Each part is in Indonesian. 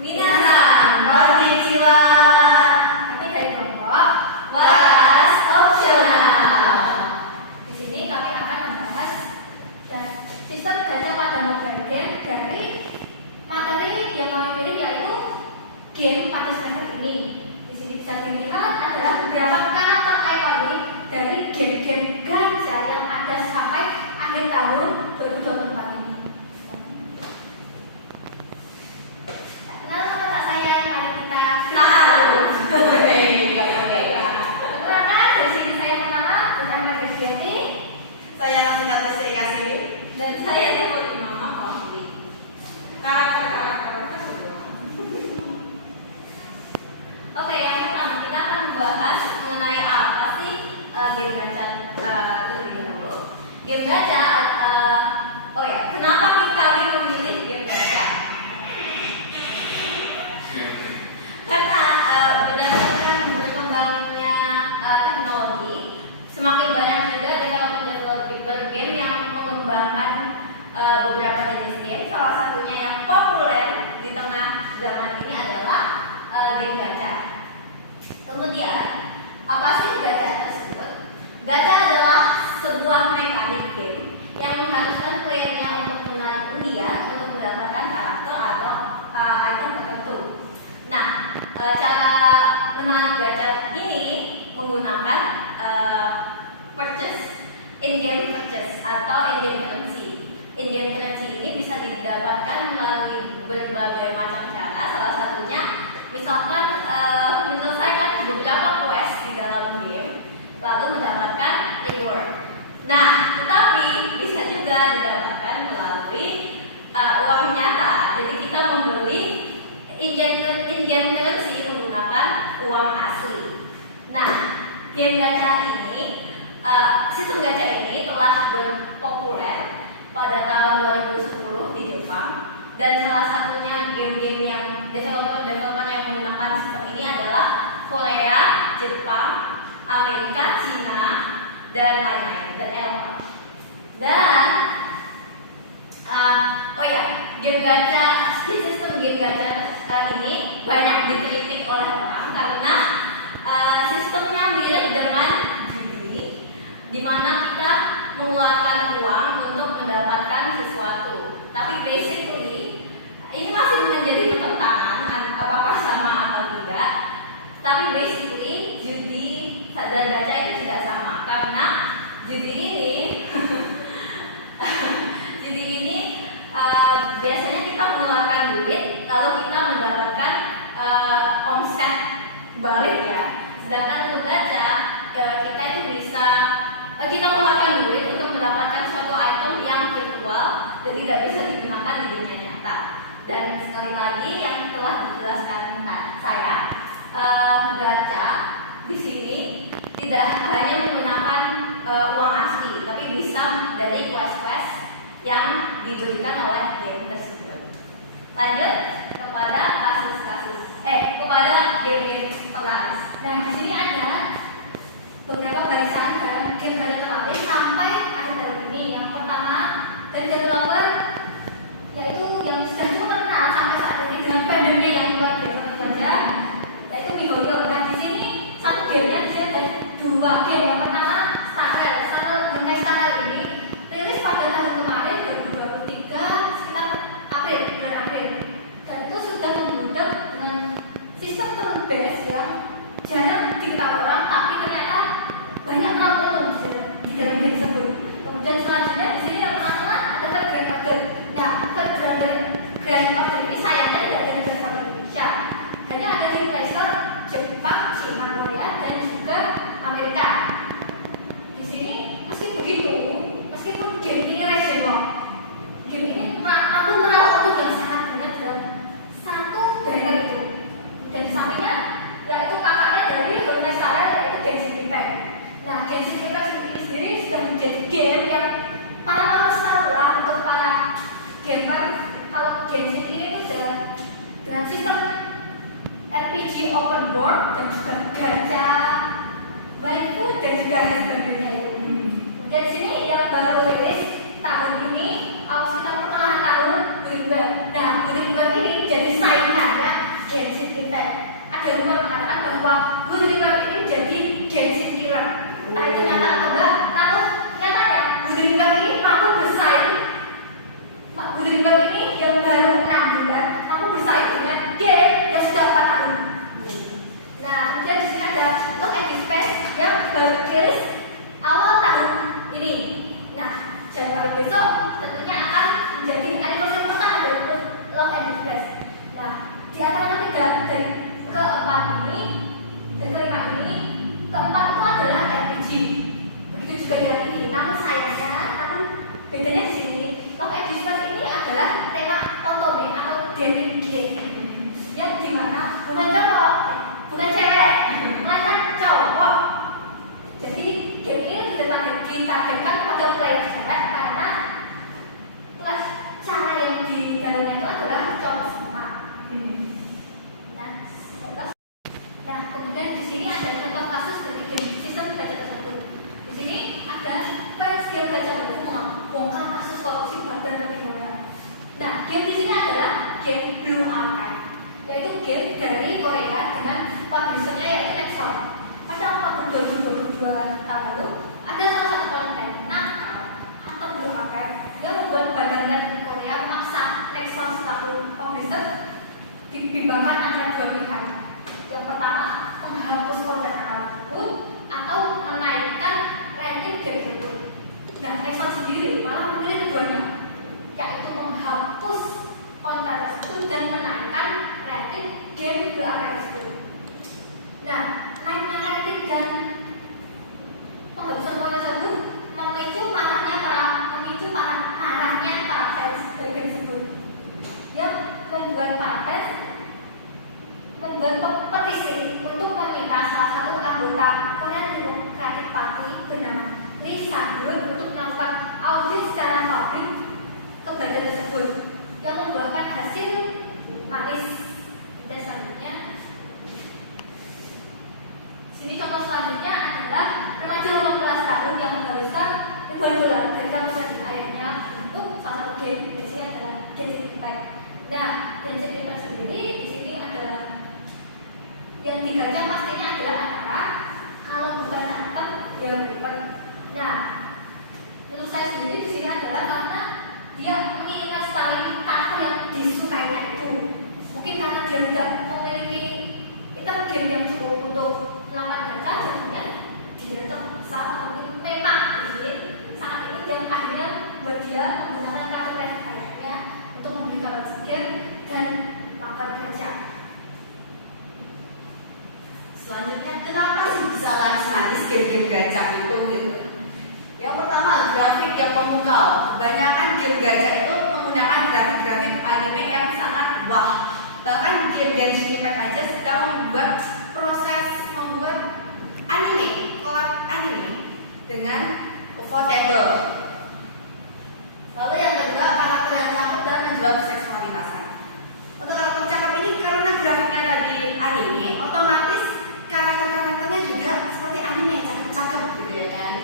Minasan, konnichiwa. Kami dari kelompok Waras Opsional. Di sini kami akan membahas sistem gacha pada mobile game dari materi yang kami pilih yaitu game pada semester ini. Di sini bisa dilihat adalah beberapa karakter ikonik dari game-game gacha yang ada sampai akhir tahun 2024 ini. Game gacha, kenapa kami memilih game gacha? Karena berdasarkan berkembangnya teknologi, semakin banyak juga developer game yang mengembangkan beberapa jenis game. Salah satunya yang populer di tengah zaman ini adalah game gacha. Kemudian, apa sih gacha tersebut? Gacha adalah sebuah mekanik game yang mengharuskan playernya untuk menarik undian untuk mendapatkan karakter atau item tertentu. Nah, cara menarik gacha ini menggunakan purchase, in-game purchase atau in-game currency. In-game currency ini bisa didapatkan melalui berbagai macam cara. Salah satunya, misalkan menyelesaikan beberapa quest di dalam game, lalu mendapatkan reward. Nah, tetapi bisa juga didapatkan melalui uang nyata. Jadi kita membeli in-game currency menggunakan uang asli. Nah, game gacha ini, sistem gacha ini telah berpopuler pada tahun 2010 di Jepang, dan salah satunya game-game yang developer yang menggunakan sistem ini adalah Korea, Jepang, Amerika, Cina, dan lain-lain, dan Eropa. Dan game gacha, sistem game gacha ini banyak dikritik oleh orang karena sistemnya mirip dengan judi, di mana kita mengeluarkan uang untuk mendapatkan sesuatu. Tapi basically ini masih menjadi pertentangan apakah sama atau tidak. Tapi basically judi dan gacha itu tidak sama, karena judi ini biasanya kita mengeluarkan duit lalu kita mendapatkan omset balik ya. Sedangkan untuk gacha kita itu bisa kita mengeluarkan duit untuk mendapatkan suatu item yang virtual dan tidak bisa digunakan di dunia nyata. Dan sekali lagi yang telah dijelaskan saya, gacha di sini tidak hanya menggunakan uang asli, tapi bisa dari quest-quest yang diberikan oleh game tersebut. Lanjut kepada kepada game terlaris. Nah, di sini ada beberapa barisan game terlaris sampai akhir tahun ini. Yang pertama dari developer yaitu yang sudah cukup terkenal sampai saat ini mempertimbangkan antara dua pilihan. Yang pertama, menghapus konten tersebut atau menaikkan rating game tersebut. Nah, Nexon sendiri malah memilih keduanya, yaitu menghapus konten tersebut dan menaikkan rating game di area tersebut. Nah, naiknya rating dan penghapusan konten tersebut memicu marahnya para fans dari game tersebut, yang membuat petisi untuk meminta salah satu anggota Korean Democratic Party bernama Lee Sang-gun untuk melakukan audit secara publik ke badan tersebut, yang membuahkan hasil manis. Dan selanjutnya, sini contoh selanjutnya adalah remaja 18 tahun yang menghabiskan ribuan dolar dari tabungan ayahnya untuk salah satu game, isinya adalah Genshin Impact. Nah, Genshin Impact sendiri di sini adalah yang digaca pastinya adalah antara kalau bukan cakep ya bukan. Nah, menurut saya sendiri di sini adalah karena dia mengingat sekali karakter yang disukainya itu. Mungkin karena dia tidak memiliki item game yang cukup untuk melawan gacha, jadinya dia terpaksa mungkin memang saat ini dan akhirnya buat dia menggunakan kartu kredit ayahnya untuk membeli kabar game dan makan gacha. Selanjutnya, kenapa sih bisa laris-laris game-game gacha itu gitu? Yang pertama, grafik yang memukau. Kebanyakan game gacha itu menggunakan grafik-grafik anime yang sangat wah. Bahkan game Genshin Impact aja sedang membuat anime, collab anime dengan portable. Lalu yang kedua, karakter yang cakep dan menjual seksualitasan. Untuk karakter cakep ini karena grafiknya tadi anime, otomatis karakter-karakternya juga seperti anime, cakep-cakep gitu ya kan.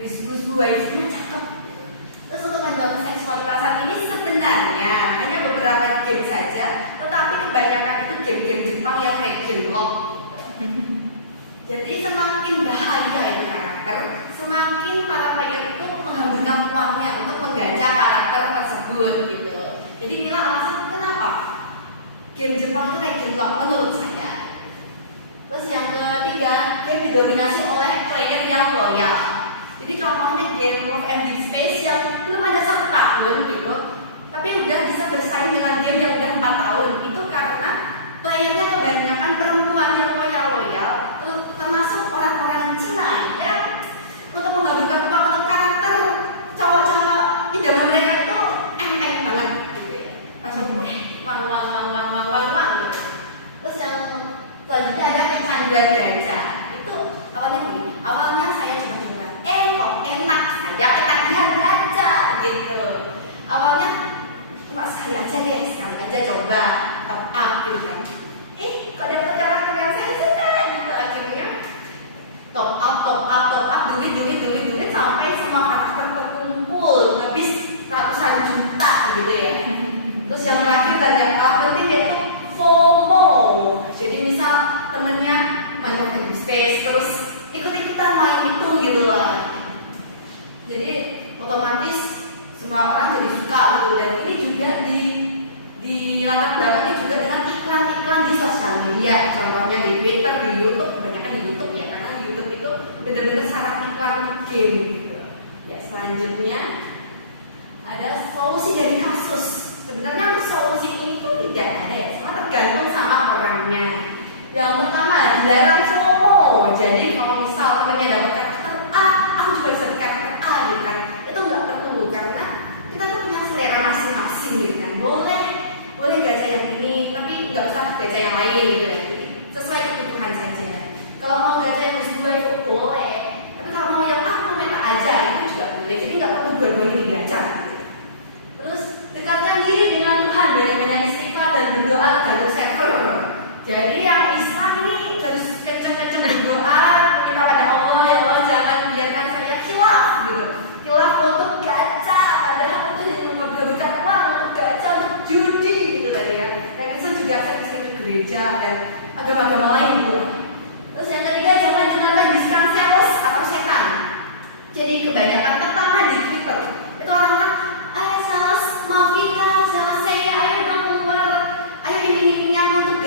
Wish-wish bayinya cakep. Terus untuk menjual seksualitasan ini sebenarnya hanya beberapa game saja, tetapi kebanyakan itu game-game Jepang yang kayak game lock. Jadi semakin bahaya ini karakter, semakin para player itu menghabiskan uangnya untuk menggacha karakter tersebut gitu. Jadi inilah alasan kenapa game Jepang itu kayak game lock menurut saya. Terus yang ketiga, game didominasi oleh player yang loyal. Jadi contohnya game of Ending Space yang belum ada 1 tahun gitu, tapi udah bisa bersaing dengan game yang udah 4 tahun. Itu karena playernya kebanyakan perempuan yang loyal, termasuk orang-orang Cina yang untuk menghabiskan uang untuk karakter cowok-cowok idaman mereka itu banget gitu ya. Langsung wang gitu. Terus yang selanjutnya ada kecanduan gacha. Itu awalnya saya coba-coba, kok enak, saya ketagihan gacha gitu. Awalnya cuma sekali aja guys, sekali aja coba top up gitu. Kok dapet karakter yang saya suka gitu, akhirnya top up duit sampai semua karakter terkumpul habis ratusan juta gitu ya. Terus yang terakhir dan yang paling penting yaitu FOMO. Jadi misal temennya main Ending Space terus ikut-ikutan main itu gitu lah. Jadi otomatis semua orang jadi suka gitu. Dan ini juga di latar belakangnya juga dengan iklan-iklan di sosial media. Contohnya di Twitter, di YouTube, kebanyakan di YouTube ya, karena YouTube itu benar-benar saraf iklan game gitu. Ya, selanjutnya ada solusi dari kasus. Sebenarnya solusi ini tuh tidak ada ya, semua tergantung sama orangnya. Yang pertama, dilarang FOMO. Jadi kalau misal temennya dapat karakter A, aku juga bisa dapat karakter A gitu kan. Itu nggak perlu karena kita tuh punya selera masing-masing gitu kan. Boleh gacha yang ini, tapi nggak usah gacha yang lain gitu ya. Sesuai kebutuhan saja. Kalau mau gacha yang sesuai itu boleh, tapi kalau mau yang aku minta aja itu juga boleh. Jadi nggak perlu dua-duanya digacha gitu. Terus dekatkan diri dengan Tuhan, banyak-banyak istighfar dan berdoa jalur server. Jadi yang Islam nih harus kencang-kencang berdoa, minta pada Allah, ya Allah jangan biarkan saya khilaf gitu. Khilaf untuk gacha, padahal itu hanya menghabiskan uang untuk gacha, untuk judi gitu lah ya. Yang Kristen juga sering-sering ke gereja dan agama-agama lain gitu. Terus yang ketiga, jangan dengarkan bisikan sales atau setan. Jadi kebanyakan terutama di Twitter itu orang-orang sales mau kita, sales saya, ayo dong keluar, ayo ini aku untuk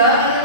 juga